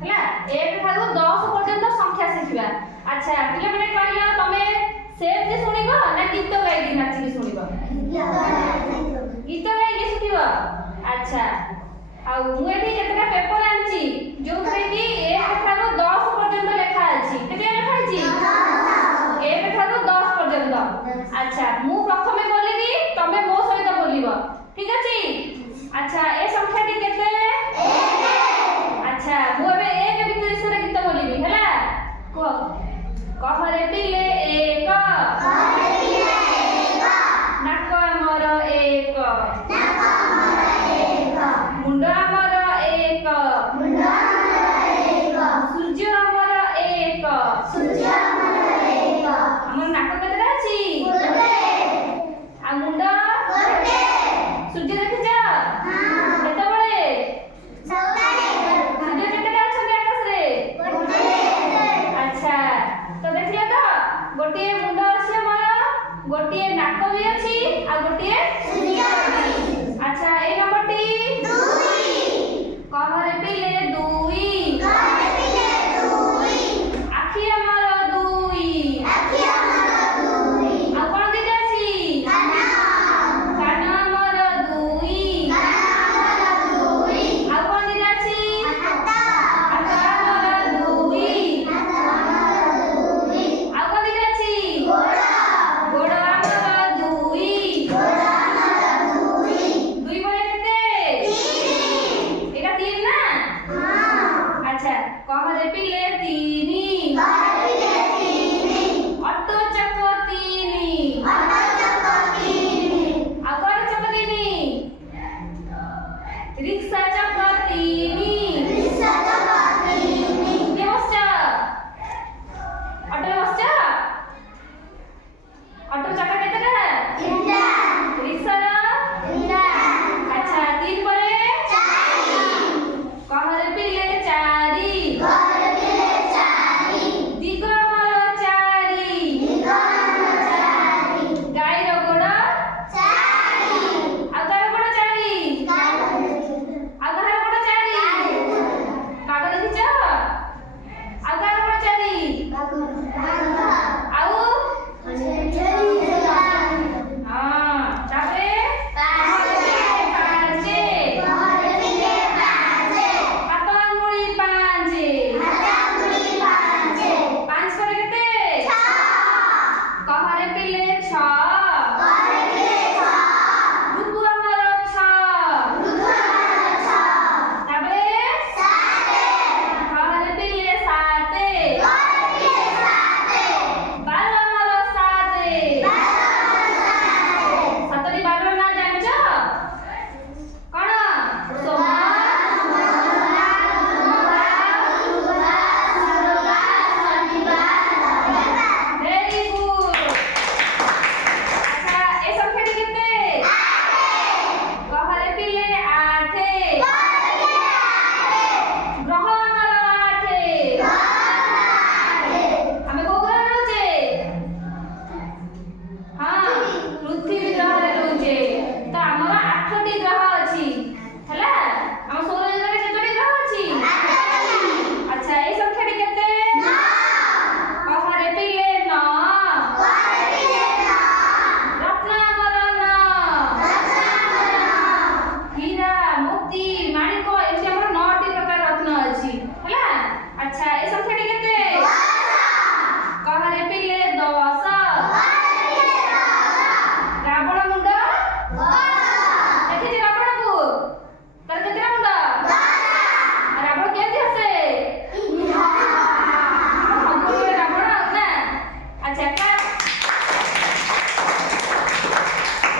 ହେଲା 1 ଠାରୁ 10 पर्यंत संख्या शिखिबा। अच्छा पिले माने कहला तमे सेमती सुनिबो ना गीत गाइकी नाचिकी सुनिबो? गीत गाइकी सुनिबो। अच्छा आ मु एठी केतरा पेपर आनची जो कि 1 ठारू 10 पर्यंत लेखा अछि। केते लेखा अछि? 1 ठारू 10 पर्यंत। अच्छा मु प्रथमे बोलिबी तमे मो सहित बोलिबो ठीक अछि? अच्छा ए संख्या टी केते? 1। अच्छा मु एबे 1 भितर इसरे गीत बोलिबी हैला को कहरे पिले 1 कहरे पिले 1 नाक हमर 1 नाक हमर 1 मुंड हमर 1 मुंड हमर 1 सूर्य हमर 1 सूर्य हमर 1 हमर नाक केते अछि? 1 आ मुंड 1 सूर्य देखि जा हां केते बळे सौदाने सूर्य केते अछन आकाश रे 1 अच्छा तो देखिले तो गोटिए मुंड अछि हमर गोटिए नाक भी अछि आ गोटिए सूर्य अछि। अच्छा ए नंबर टी 2 कहरे पिले 2 कहरे पिले 2 आखि हमर 2 आखि हमर 2 आ कोन दिते अछि? कान कान हमर 2 कान हमर 2 आ कोन दिते अछि? हाथ हाथ हमर 2 हाथ हमर 2 आ कोन दिते अछि? गोड़ गोड़ हमर 2 गोड़ हमर 2 2 बळे केते? 3 एटा 3 ना हां अच्छा कहरे पिले 3